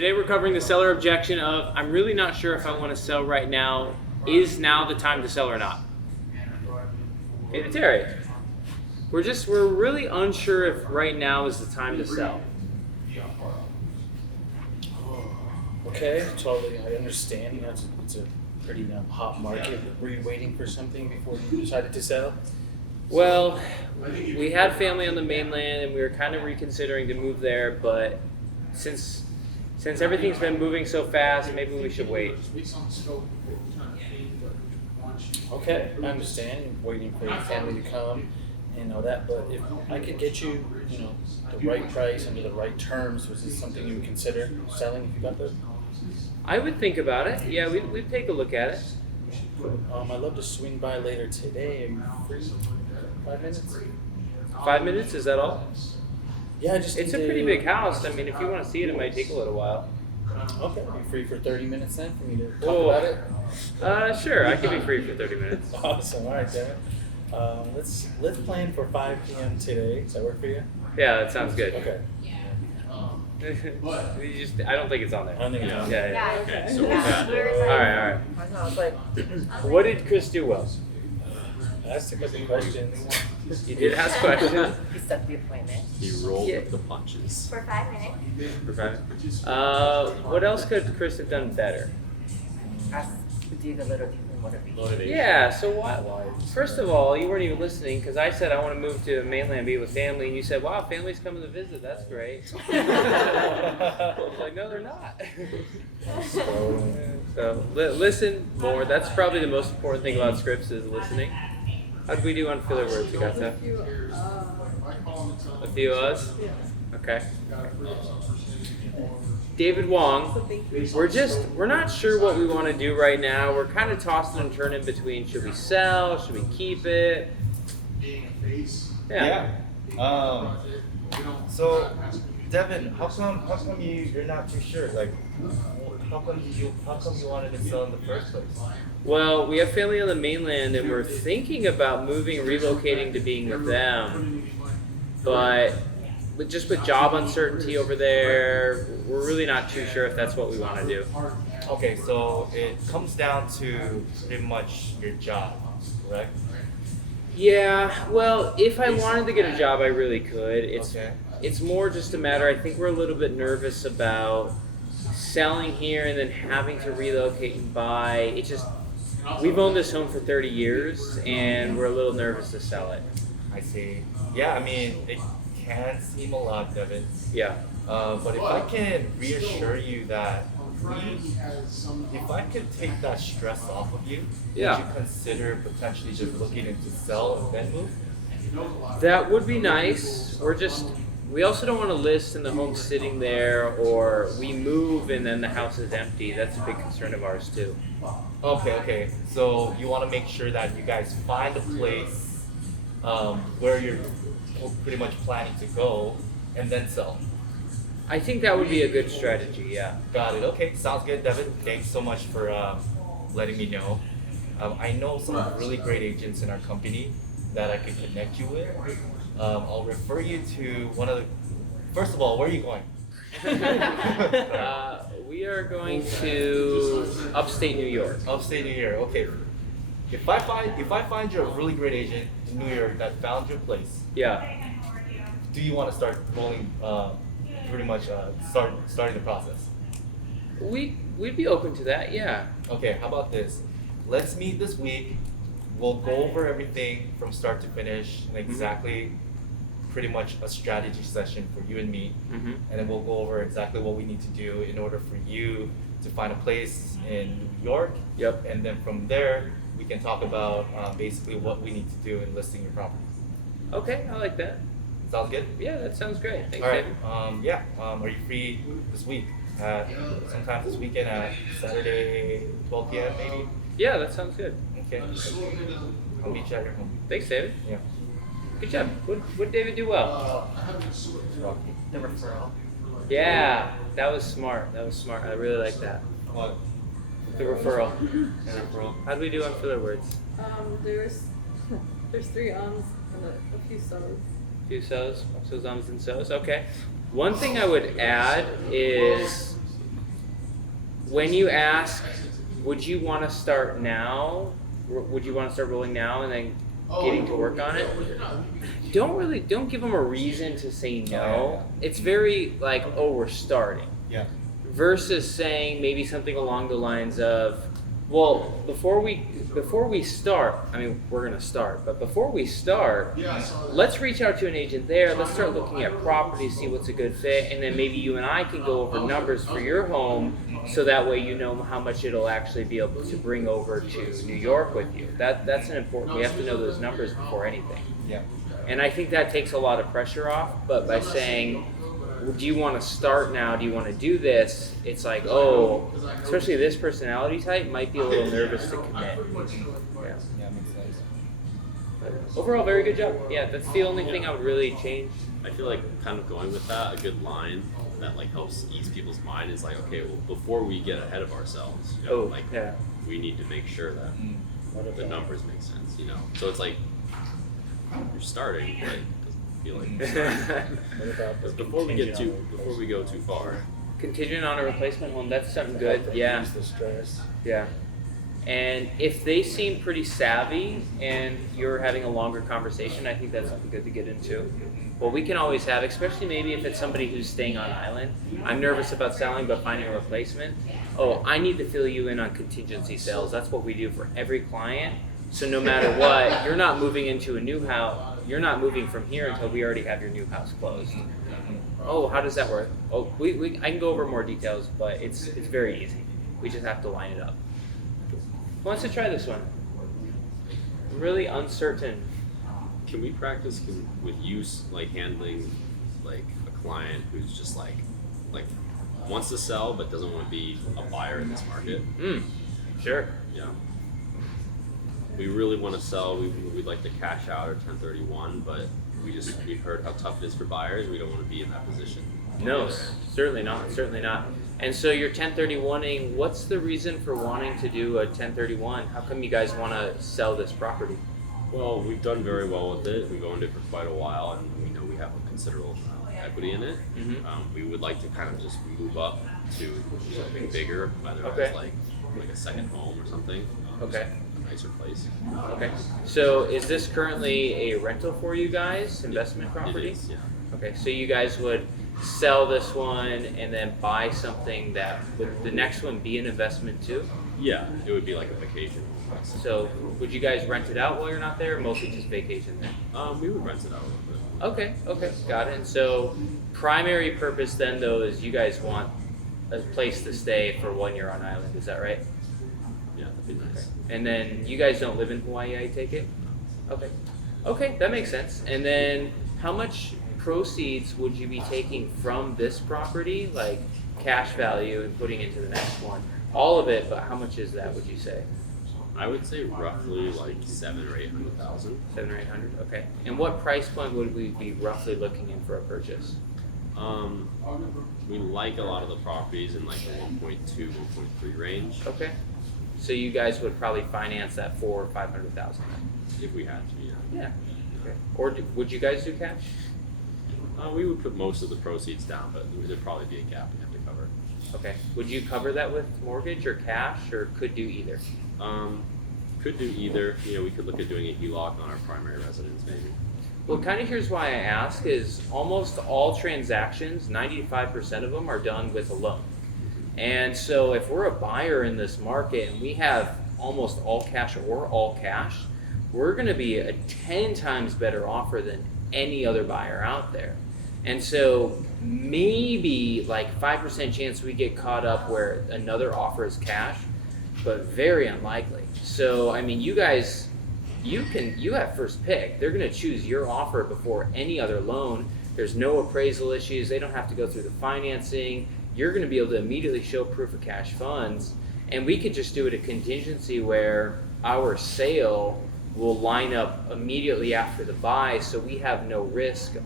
Today we're covering the seller objection of, I'm really not sure if I want to sell right now. Is now the time to sell or not? Hey, Terry. We're really unsure if right now is the time to sell. Okay, totally. I understand. You know, it's a pretty hot market. Were you waiting for something before you decided to sell? Well, we had family on the mainland and we were kind of reconsidering to move there, but since everything's been moving so fast, maybe we should wait. Okay, I understand. You're waiting for your family to come and all that, but if I could get you, the right price under the right terms, was this something you would consider selling if you got those? I would think about it. Yeah, we'd take a look at it. I'd love to swing by later today. Are you free? 5 minutes? 5 minutes, is that all? Yeah, It's a pretty big house. I mean, if you want to see it, it might take a little while. Okay, are you free for 30 minutes then for me to talk about it? Sure, I can be free for 30 minutes. Awesome, all right, Devin. Let's plan for 5 p.m. today. Does that work for you? Yeah, that sounds good. Okay. I don't think it's on there. I don't think it's on there. Yeah. Okay, Yeah. so we're All right. I was like, What did Chris do well? Ask a couple questions. You did ask questions. he set the appointment. he rolled Yeah. with the punches. For 5 minutes. For 5. What else could Chris have done better? Ask, dig a little deeper in motivation. Motivation. Yeah, so why? First of all, you weren't even listening because I said I want to move to mainland, be with family, and you said, wow, family's coming to visit. That's great. I was like, no, they're not. So listen more. That's probably the most important thing about scripts is listening. How did we do on filler words, Agatha? A few of us? Okay. David Wong, we're not sure what we want to do right now. We're kind of tossing and turning between should we sell, should we keep it? Yeah. So, Devin, how come you're not too sure? Like, how come you wanted to sell in the first place? Well, we have family on the mainland and we're thinking about moving, relocating to being with them. But with job uncertainty over there, we're really not too sure if that's what we want to do. Okay, so it comes down to pretty much your job, correct? Yeah, well, if I wanted to get a job, I really could. Okay. It's more just a matter, I think we're a little bit nervous about selling here and then having to relocate and buy. We've owned this home for 30 years and we're a little nervous to sell it. I see. Yeah, I mean, it can seem a lot, Devin. Yeah. But if I can reassure you that if I could take that stress off of you, Yeah. would you consider potentially just looking into sell and then move? That would be nice. We also don't want to list and the home's sitting there or we move and then the house is empty. That's a big concern of ours too. Okay. So you want to make sure that you guys find a place where you're pretty much planning to go and then sell. I think that would be a good strategy, yeah. Got it. Okay, sounds good, Devin. Thanks so much for letting me know. I know some really great agents in our company that I could connect you with. I'll refer you to one of the. First of all, where are you going? We are going to upstate New York. Upstate New York. Okay. If I find you a really great agent in New York that found your place, Yeah. do you want to start rolling? Pretty much starting the process. We'd be open to that, yeah. Okay. How about this? Let's meet this week. We'll go over everything from start to finish and exactly pretty much a strategy session for you and me. Mm-hmm. And then we'll go over exactly what we need to do in order for you to find a place in New York. Yep. And then from there, we can talk about basically what we need to do in listing your property. Okay, I like that. Sounds good? Yeah, that sounds great. Thanks, All right. David. Are you free this week? Sometime this weekend at Saturday, 12 p.m. maybe? Yeah, that sounds good. Okay. I'll meet you at your home. Thanks, David. Yeah. Good job. What did David do well? The referral. Yeah, that was smart. I really like that. What? The referral. The referral? How do we do on filler words? There's 3 ums and a few so's. Few so's, ums and so's. Okay. One thing I would add is when you ask, would you want to start now? Would you want to start rolling now and then getting to work on it? Don't give them a reason to say no. It's very like, oh, we're starting. Yeah. Versus saying maybe something along the lines of, well, before we start, I mean, we're gonna start, but before we start, let's reach out to an agent there. Let's start looking at properties, see what's a good fit, and then maybe you and I can go over numbers for your home, so that way you know how much it'll actually be able to bring over to New York with you. That's an important. We have to know those numbers before anything. Yeah. And I think that takes a lot of pressure off. But by saying, do you want to start now? Do you want to do this? It's like, oh, especially this personality type might be a little nervous to commit. Yeah. Yeah, makes sense. But overall, very good job. Yeah, that's the only thing I would really change. I feel like kind of going with that, a good line that like helps ease people's mind is like, okay, well, before we get ahead of ourselves, you know, Oh, like yeah. we need to make sure that the numbers make sense, you know. So it's like you're starting, but it doesn't feel like you're starting. What about But before we go too far, Contingent on a replacement home, that's something good. Yeah. the stress. Yeah. And if they seem pretty savvy and you're having a longer conversation, I think that's something good to get into. Well, we can always have, especially maybe if it's somebody who's staying on island. I'm nervous about selling, but finding a replacement. Oh, I need to fill you in on contingency sales. That's what we do for every client. So no matter what, you're not moving into a new house. You're not moving from here until we already have your new house closed. Oh, how does that work? Oh, I can go over more details, but it's very easy. We just have to line it up. Who wants to try this one? I'm really uncertain. can we practice with you like handling like a client who's just like wants to sell but doesn't want to be a buyer in this market? Sure. Yeah. We really want to sell. We'd like to cash out or 1031, but we've heard how tough it is for buyers. We don't want to be in that position. No, certainly not. Certainly not. And so you're 1031ing. What's the reason for wanting to do a 1031? How come you guys want to sell this property? Well, we've done very well with it. We've owned it for quite a while, and we know we have a considerable amount of equity in it. Mm-hmm. We would like to kind of just move up to something bigger, whether Okay. it's like a second home or something. Okay. A nicer place. Okay. So is this currently a rental for you guys? Investment property? It is, yeah. Okay. So you guys would sell this one and then buy something that would the next one be an investment too? Yeah, it would be like a vacation. So would you guys rent it out while you're not there, or mostly just vacation there? We would rent it out a little bit. Okay, got it. And so primary purpose then though is you guys want a place to stay for 1 year on island, is that right? Yeah, that'd be nice. And then you guys don't live in Hawaii, I take it? Okay, that makes sense. And then how much proceeds would you be taking from this property, like cash value, and putting into the next one? All of it, but how much is that, would you say? I would say roughly like 700,000 or 800,000. 700 or 800, okay. And what price point would we be roughly looking in for a purchase? We like a lot of the properties in like the 1.2, 1.3 range Okay. So you guys would probably finance that for 500,000. if we had to. Yeah. Yeah. Okay. Or would you guys do cash? We would put most of the proceeds down, but there'd probably be a gap we have to cover. Okay. Would you cover that with mortgage or cash, or could do either? Could do either. You know, we could look at doing a HELOC on our primary residence, maybe. Well, kind of here's why I ask is almost all transactions, 95% of them are done with a loan. And so if we're a buyer in this market and we have almost all cash or all cash, we're going to be a 10 times better offer than any other buyer out there. And so maybe like 5% chance we get caught up where another offer is cash, but very unlikely. So, I mean, you guys, you have first pick. They're going to choose your offer before any other loan. There's no appraisal issues. They don't have to go through the financing. You're going to be able to immediately show proof of cash funds. And we could just do it a contingency where our sale will line up immediately after the buy, so we have no risk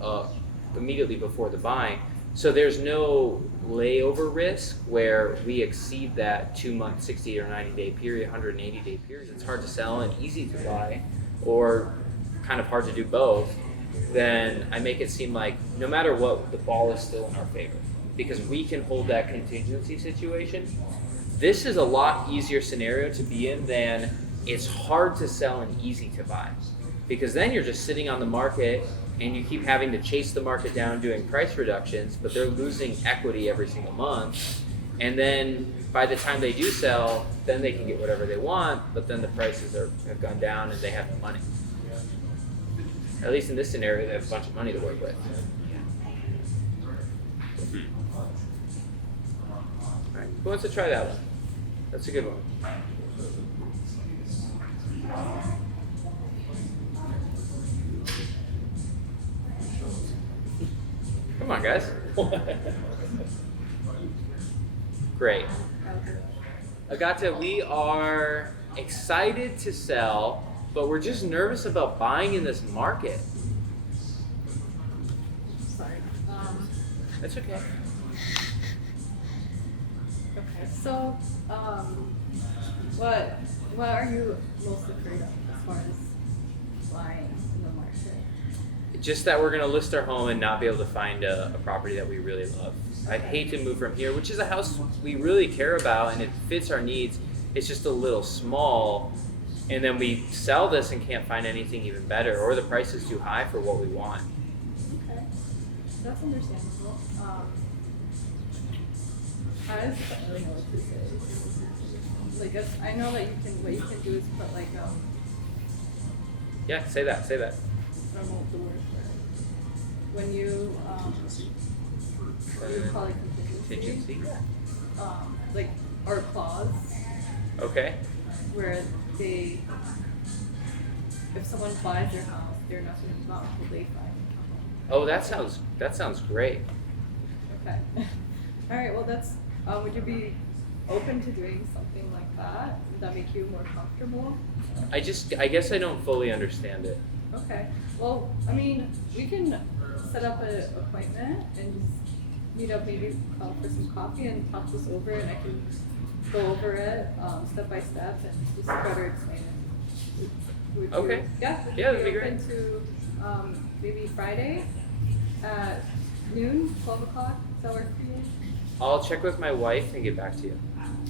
immediately before the buy. So there's no layover risk where we exceed that 2 month, 60 or 90 day period, 180 day period. It's hard to sell and easy to buy, or kind of hard to do both. Then I make it seem like no matter what, the ball is still in our favor because we can hold that contingency situation This is a lot easier scenario to be in than it's hard to sell and easy to buy. Because then you're just sitting on the market and you keep having to chase the market down doing price reductions, but they're losing equity every single month. And then by the time they do sell, then they can get whatever they want, but then the prices have gone down and they have no money. At least in this scenario, they have a bunch of money to work with. Alright, who wants to try that one? That's a good one. Come on, guys. Great. Agata, we are excited to sell, but we're just nervous about buying in this market. Sorry. That's okay. Okay. So, what are you most afraid of as far as buying in the market? Just that we're going to list our home and not be able to find a property that we really love. I'd hate to move from here, which is a house we really care about and it fits our needs. It's just a little small, and then we sell this and can't find anything even better, or the price is too high for what we want. Okay, that's understandable. I just don't really know what to say. Like, I know that what you can do is put like Yeah, say that. I don't know what the word for it. When you what do you call it, contingency? Contingency. Like, or clause Okay. where if someone buys their house, they're not going to not until they find a home. Oh, that sounds great. Okay. All right. Well, that's. Would you be open to doing something like that? Would that make you more comfortable? I guess I don't fully understand it. Okay. Well, I mean, we can set up an appointment and just meet up, maybe call for some coffee and talk this over, and I can go over it step by step and just better explain it. Would you- Okay. Yeah. Would Yeah, you that'd be open to maybe Friday at noon, 12 o'clock? Does that work for you? I'll check with my wife and get back to you.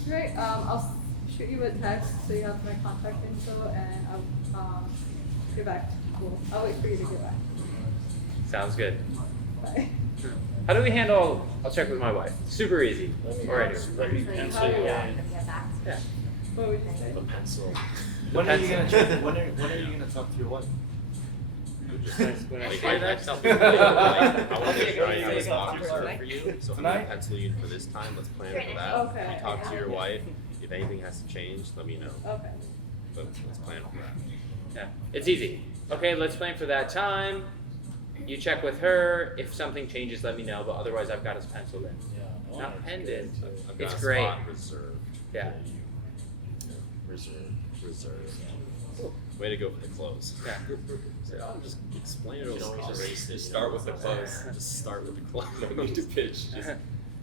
Great. I'll shoot you a text so you have my contact info, and I'll get back. Cool. I'll wait for you to get back. Sounds good. Bye. How do we handle? I'll check with my wife. Super easy. Alright. Let me pencil you in. Yeah. What would you say? The pencil. When are you Depends. gonna when are you gonna talk to your wife? When I Like, say that, tell people, like, I want to Okay, try and have a okay. sponsor for you, so I'm Tonight? gonna pencil you in for this time, let's plan for that. Okay. You talk to your wife, if anything has to change, let me know, Okay. but let's plan for that. yeah, it's easy. Okay, let's plan for that time. You check with her. If something changes, let me know. But otherwise, I've got us penciled in. Yeah. Not it's pendant. good, too. I've got It's a great. spot reserved. Yeah. Reserved. Way to go for the close. Yeah. So I'll just explain it over. Just start with the close. Just start with the close. No need to pitch. Just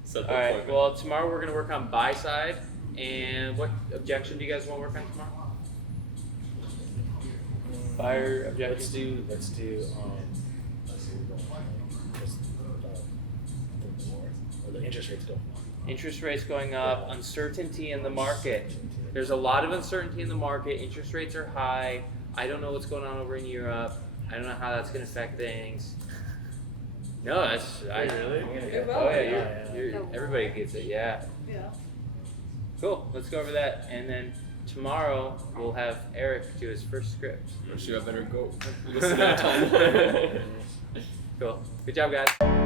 set the All right. appointment. Well, tomorrow we're gonna work on buy side. And what objection do you guys want to work on tomorrow? Buyer objection. Let's do just, or the interest rates go. Interest rates going up. Uncertainty in the market. There's a lot of uncertainty in the market. Interest rates are high. I don't know what's going on over in Europe. I don't know how that's gonna affect things. No, that's Really? It will. Oh yeah, Yeah. you're everybody gets it. Yeah. Yeah. Cool. Let's go over that, and then tomorrow we'll have Eric do his first script. Or should I better go listen to Tom? Cool. Good job, guys.